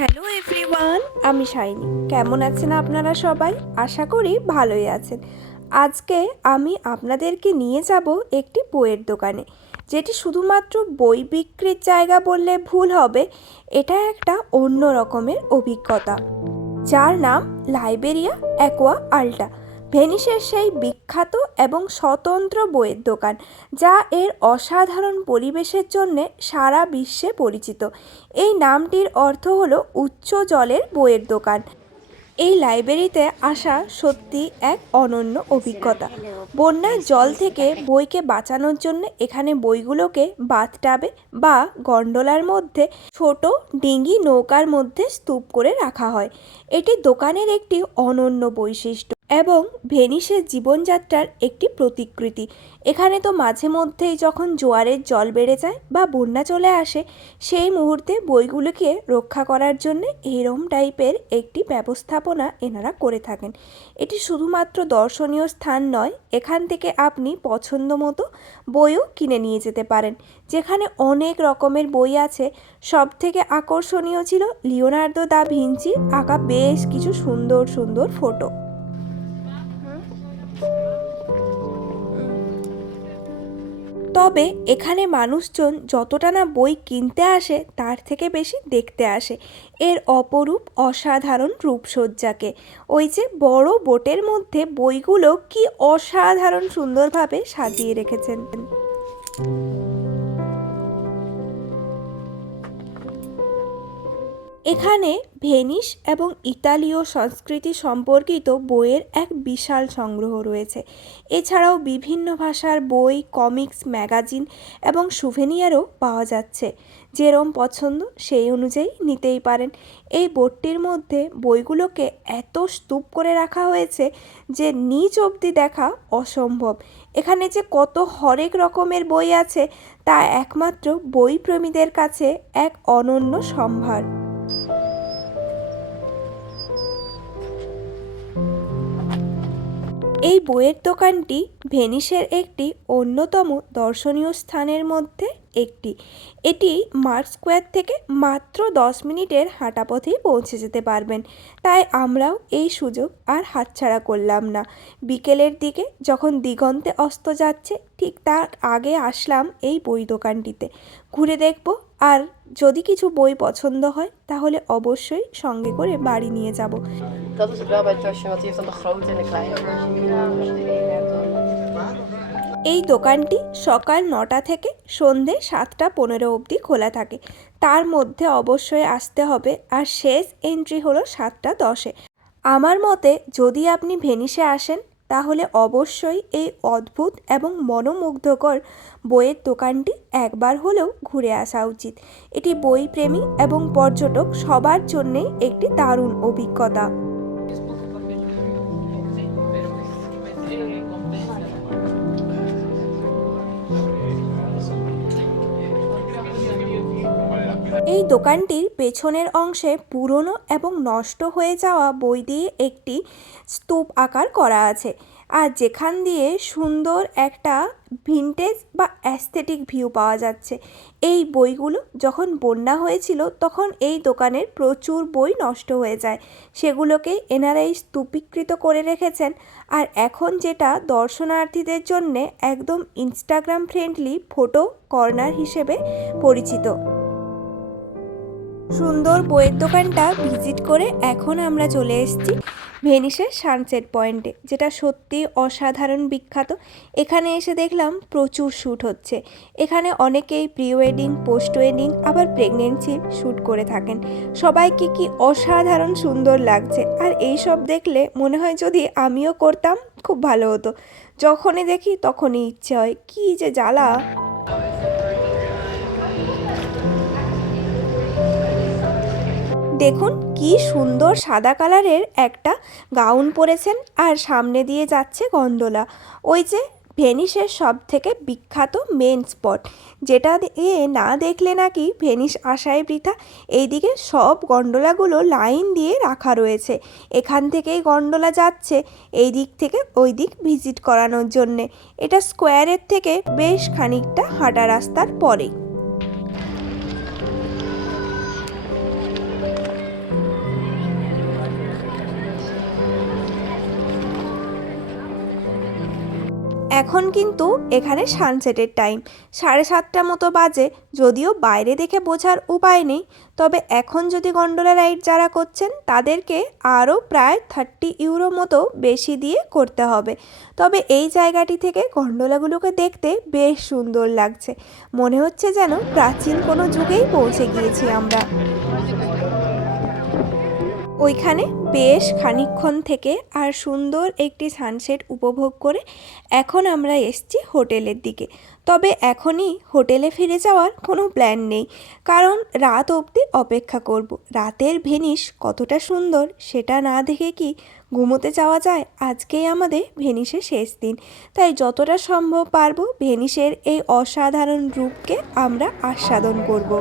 Hello everyone আমি shiny. কেমন আছেন আপনারা সবাই? আশা করি ভালোই আছেন। আজকে আমি আপনাদেরকে নিয়ে যাব একটি বইয়ের দোকানে, যেটি শুধুমাত্র বই বিক্রির জায়গা বললে ভুল হবে, এটা একটা অন্য রকমের অভিজ্ঞতা, যার নাম লাইবেরিয়া অ্যাকোয়া আল্টা। ভেনিসের সেই বিখ্যাত এবং স্বতন্ত্র বইয়ের দোকান, যা এর অসাধারণ পরিবেশের জন্যে সারা বিশ্বে পরিচিত। এই নামটির অর্থ হলো উচ্চ জলের বইয়ের দোকান। এই লাইব্রেরিতে আসা সত্যি এক অনন্য অভিজ্ঞতা। বন্যার জল থেকে বইকে বাঁচানোর জন্য এখানে বইগুলোকে বাথটাবে বা গন্ডোলার মধ্যে, ছোট ডিঙ্গি নৌকার মধ্যে স্তূপ করে রাখা হয়। এটি দোকানের একটি অনন্য বৈশিষ্ট্য। এবং ভেনিসের জীবনযাত্রার একটি প্রতিকৃতি। এখানে তো মাঝে মধ্যেই যখন জোয়ারের জল বেড়ে যায় বা বন্যা চলে আসে, সেই মুহূর্তে বইগুলোকে রক্ষা করার জন্য এরম টাইপের একটি ব্যবস্থাপনা এনারা করে থাকেন। এটি শুধুমাত্র দর্শনীয় স্থান নয়, এখান থেকে আপনি পছন্দ মতো বইও কিনে নিয়ে যেতে পারেন। যেখানে অনেক রকমের বই আছে। সব থেকে আকর্ষণীয় ছিল লিওনার্দো দা ভিঞ্চির আঁকা বেশ কিছু সুন্দর সুন্দর ফটো। তবে এখানে মানুষজন যতটা না বই কিনতে আসে, তার থেকে বেশি দেখতে আসে। এর অপরূপ অসাধারণ রূপসজ্জাকে। ওই যে বড় বোটের মধ্যে বইগুলো কি অসাধারণ সুন্দরভাবে সাজিয়ে রেখেছেন। এখানে ভেনিস এবং ইতালীয় সংস্কৃতি সম্পর্কিত বইয়ের এক বিশাল সংগ্রহ রয়েছে। এছাড়াও বিভিন্ন ভাষার বই, কমিক্স, ম্যাগাজিন এবং সুভেনিয়ারও পাওয়া যাচ্ছে। যেরম পছন্দ সেই অনুযায়ী নিতেই পারেন। এই বোর্ডটির মধ্যে বইগুলোকে এত স্তূপ করে রাখা হয়েছে যে নিচ অবধি দেখা অসম্ভব। এখানে যে কত হরেক রকমের বই আছে, তা একমাত্র বই প্রেমীদের কাছে এক অনন্য সম্ভার। এই বইয়ের দোকানটি ভেনিসের একটি অন্যতম দর্শনীয় স্থানের মধ্যে একটি। এটি মার্ক স্কোয়ার থেকে মাত্র দশ মিনিটের হাঁটা পথেই পৌঁছে যেতে পারবেন। তাই আমরাও এই সুযোগ আর হাতছাড়া করলাম না। বিকেলের দিকে যখন দিগন্তে অস্ত যাচ্ছে, ঠিক তার আগে আসলাম এই বই দোকানটিতে। ঘুরে দেখব আর যদি কিছু বই পছন্দ হয় তাহলে অবশ্যই সঙ্গে করে বাড়ি নিয়ে যাব. এই দোকানটি সকাল নটা থেকে সন্ধে সাতটা পনেরো অবধি খোলা থাকে। তার মধ্যে অবশ্যই আসতে হবে আর শেষ এন্ট্রি হলো সাতটা দশে। আমার মতে যদি আপনি ভেনিসে আসেন তাহলে অবশ্যই এই অদ্ভুত এবং মনোমুগ্ধকর বইয়ের দোকানটি একবার হলেও ঘুরে আসা উচিত। এটি বই প্রেমী এবং পর্যটক সবার জন্যে একটি দারুণ অভিজ্ঞতা। এই দোকানটির পেছনের অংশে পুরনো এবং নষ্ট হয়ে যাওয়া বই দিয়ে একটি স্তূপ আকার করা আছে। আর যেখান দিয়ে সুন্দর একটা ভিনটেজ বা অ্যাস্থেটিক ভিউ পাওয়া যাচ্ছে। এই বইগুলো যখন বন্যা হয়েছিল, তখন এই দোকানের প্রচুর বই নষ্ট হয়ে যায়। সেগুলোকে এনারাই স্তূপীকৃত করে রেখেছেন। আর এখন যেটা দর্শনার্থীদের জন্যে একদম ইনস্টাগ্রাম ফ্রেন্ডলি ফটো কর্নার হিসেবে পরিচিত। সুন্দর বইয়ের দোকানটা ভিজিট করে এখন আমরা চলে এসেছি ভেনিসের সানসেট পয়েন্টে, যেটা সত্যি অসাধারণ বিখ্যাত। এখানে এসে দেখলাম প্রচুর শ্যুট হচ্ছে। এখানে অনেকেই প্রি ওয়েডিং পোস্ট ওয়েডিং আবার প্রেগনেন্সি শ্যুট করে থাকেন। সবাইকে কি অসাধারণ সুন্দর লাগছে। আর এই সব দেখলে মনে হয় যদি আমিও করতাম, খুব ভালো হতো। যখনই দেখি তখনই ইচ্ছে হয়, কি যে জ্বালা! দেখুন কি সুন্দর সাদা কালারের একটা গাউন পরেছেন আর সামনে দিয়ে যাচ্ছে গন্ডোলা ওই যে ভেনিসের সব থেকে বিখ্যাত মেন স্পট যেটা এ না দেখলে নাকি ভেনিস আসায় বৃথা। এইদিকে সব গন্ডোলাগুলো লাইন দিয়ে রাখা রয়েছে। এখান থেকেই গন্ডোলা যাচ্ছে, এই দিক থেকে ওই দিক ভিজিট করানোর জন্যে। এটা স্কোয়ারের থেকে বেশ খানিকটা হাঁটা রাস্তার পরেই। এখন কিন্তু এখানে সানসেটের টাইম সাড়ে সাতটা মতো বাজে, যদিও বাইরে দেখে বোঝার উপায় নেই। তবে এখন যদি গন্ডোলা রাইড যারা করছেন, তাদেরকে আরও প্রায় থার্টি ইউরো মতো বেশি দিয়ে করতে হবে। তবে এই জায়গাটি থেকে গন্ডোলাগুলোকে দেখতে বেশ সুন্দর লাগছে। মনে হচ্ছে যেন প্রাচীন কোনো যুগেই পৌঁছে গিয়েছি আমরা। ওইখানে বেশ খানিকক্ষণ থেকে আর সুন্দর একটি সানসেট উপভোগ করে এখন আমরা এসছি হোটেলের দিকে। তবে এখনই হোটেলে ফিরে যাওয়ার কোনো প্ল্যান নেই, কারণ রাত অবধি অপেক্ষা করব। রাতের ভেনিস কতটা সুন্দর সেটা না দেখে কি ঘুমোতে যাওয়া যায়? আজকেই আমাদের ভেনিসের শেষ দিন, তাই যতটা সম্ভব পারব ভেনিসের এই অসাধারণ রূপকে আমরা আস্বাদন করব।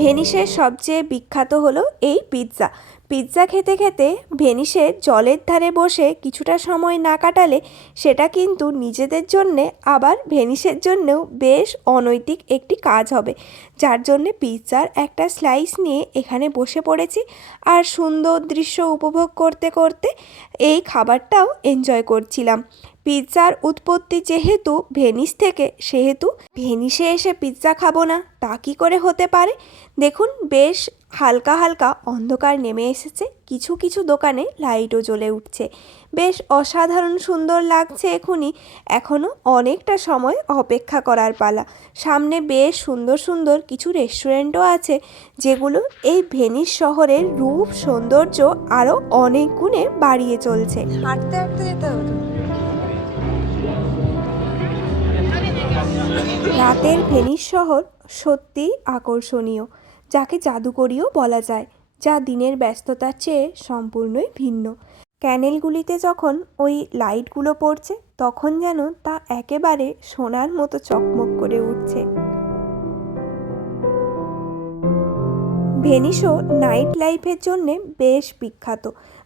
ভেনিসের সবচেয়ে বিখ্যাত হলো এই পিৎজা। পিৎজা খেতে খেতে ভেনিসের জলের ধারে বসে কিছুটা সময় না কাটালে সেটা কিন্তু নিজেদের জন্যে, আবার ভেনিসের জন্যেও বেশ অনৈতিক একটি কাজ হবে। যার জন্যে পিৎজার একটা স্লাইস নিয়ে এখানে বসে পড়েছি আর সুন্দর দৃশ্য উপভোগ করতে করতে এই খাবারটাও এনজয় করছিলাম। পিৎজার উৎপত্তি যেহেতু ভেনিস থেকে, সেহেতু ভেনিসে এসে পিৎজা খাব না, তা কী করে হতে পারে? দেখুন, বেশ হালকা হালকা অন্ধকার নেমে এসেছে। কিছু কিছু দোকানে লাইটও জ্বলে উঠছে। বেশ অসাধারণ সুন্দর লাগছে এখনই। এখনও অনেকটা সময় অপেক্ষা করার পালা। সামনে বেশ সুন্দর সুন্দর কিছু রেস্টুরেন্টও আছে যেগুলো এই ভেনিস শহরের রূপ সৌন্দর্য আরও অনেক গুণে বাড়িয়ে চলছে। হাঁটতে হাঁটতে যেতে হবে রাতের ভেনিস শহর সত্যিই আকর্ষণীয়। যাকে জাদুকরীও বলা যায়, যা দিনের ব্যস্ততার চেয়ে সম্পূর্ণই ভিন্ন। ক্যানেলগুলিতে যখন ওই লাইটগুলো পড়ছে, তখন যেন তা একেবারে সোনার মতো চকমক করে উঠছে। ভেনিসও নাইট লাইফের জন্যে বেশ বিখ্যাত।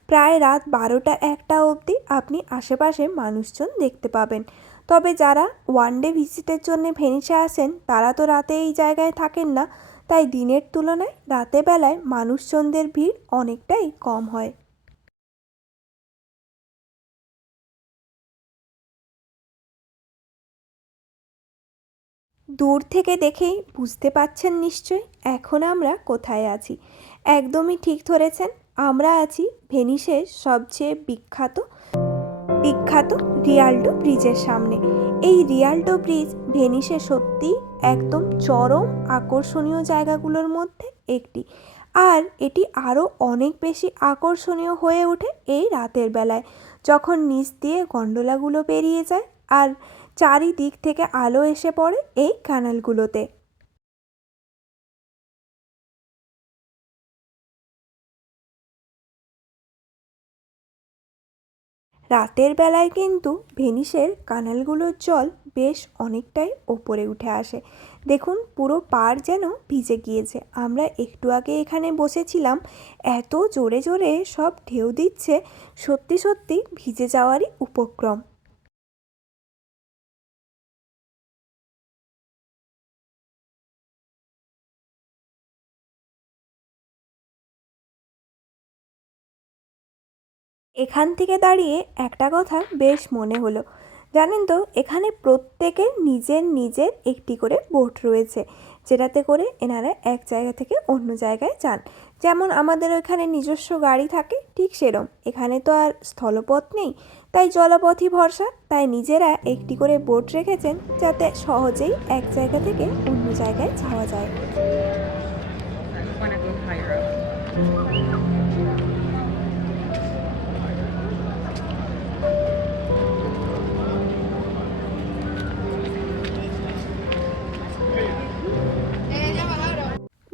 প্রায় রাত বারোটা একটা অবধি আপনি আশেপাশে মানুষজন দেখতে পাবেন। তবে যারা ওয়ান ডে ভিজিটের জন্য ভেনিসে আসেন, তারা তো রাতে এই জায়গায় থাকেন না। তাই দিনের তুলনায় রাতে বেলায় মানুষজনদের ভিড় অনেকটাই কম হয়। দূর থেকে দেখেই বুঝতে পাচ্ছেন নিশ্চয় এখন আমরা কোথায় আছি। একদমই ঠিক ধরেছেন, আমরা আছি ভেনিসের সবচেয়ে বিখ্যাত বিখ্যাত রিয়াল্টো ব্রিজের সামনে। এই রিয়াল্টো ব্রিজ ভেনিসে সত্যি একদম চরম আকর্ষণীয় জায়গাগুলোর মধ্যে একটি। আর এটি আরও অনেক বেশি আকর্ষণীয় হয়ে ওঠে এই রাতের বেলায়, যখন নিচ দিয়ে গন্ডোলাগুলো বেরিয়ে যায় আর চারিদিক থেকে আলো এসে পড়ে এই ক্যানালগুলোতে রাতের বেলায় কিন্তু ভেনিসের কানালগুলোর জল বেশ অনেকটাই ওপরে উঠে আসে। দেখুন, পুরো পাড় যেন ভিজে গিয়েছে। আমরা একটু আগে এখানে বসেছিলাম, এত জোরে জোরে সব ঢেউ দিচ্ছে, সত্যি সত্যি ভিজে যাওয়ারই উপক্রম। এখান থেকে দাঁড়িয়ে একটা কথা বেশ মনে হলো। জানেন তো, এখানে প্রত্যেকের নিজের নিজের একটি করে বোট রয়েছে, যেটাতে করে এনারা এক জায়গা থেকে অন্য জায়গায় যান। যেমন আমাদের ওখানে নিজস্ব গাড়ি থাকে, ঠিক সেরম। এখানে তো আর স্থলপথ নেই, তাই জলপথই ভরসা। তাই নিজেরা একটি করে বোট রেখেছেন, যাতে সহজেই এক জায়গা থেকে অন্য জায়গায় যাওয়া যায়।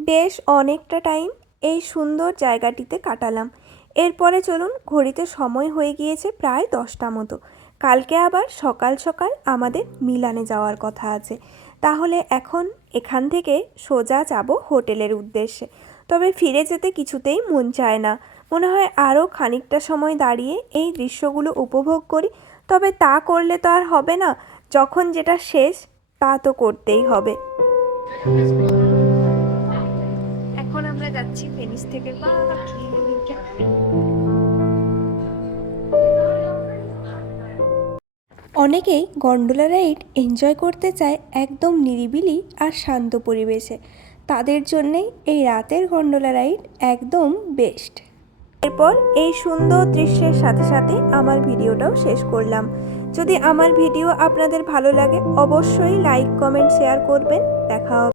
বেশ অনেকটা টাইম এই সুন্দর জায়গাটিতে কাটালাম। এরপরে চলুন ঘড়িতে সময় হয়ে গিয়েছে প্রায় দশটা মতো। কালকে আবার সকাল সকাল আমাদের মিলানে যাওয়ার কথা আছে। তাহলে এখন এখান থেকে সোজা যাব হোটেলের উদ্দেশ্যে। তবে ফিরে যেতে কিছুতেই মন চায় না। মনে হয় আরও খানিকটা সময় দাঁড়িয়ে এই দৃশ্যগুলো উপভোগ করি। তবে তা করলে তো আর হবে না। যখন যেটা শেষ, তা তো করতেই হবে। যাচ্ছি ভেনিস থেকে অনেকেই গন্ডোলা রাইড এনজয় করতে চায় একদম নিরিবিলি আর শান্ত পরিবেশে। তাদের জন্যেই এই রাতের গন্ডোলা রাইড একদম বেস্ট এরপর এই সুন্দর দৃশ্যের সাথে সাথে আমার ভিডিওটাও শেষ করলাম। যদি আমার ভিডিও আপনাদের ভালো লাগে, অবশ্যই লাইক কমেন্ট শেয়ার করবেন। দেখা হবে।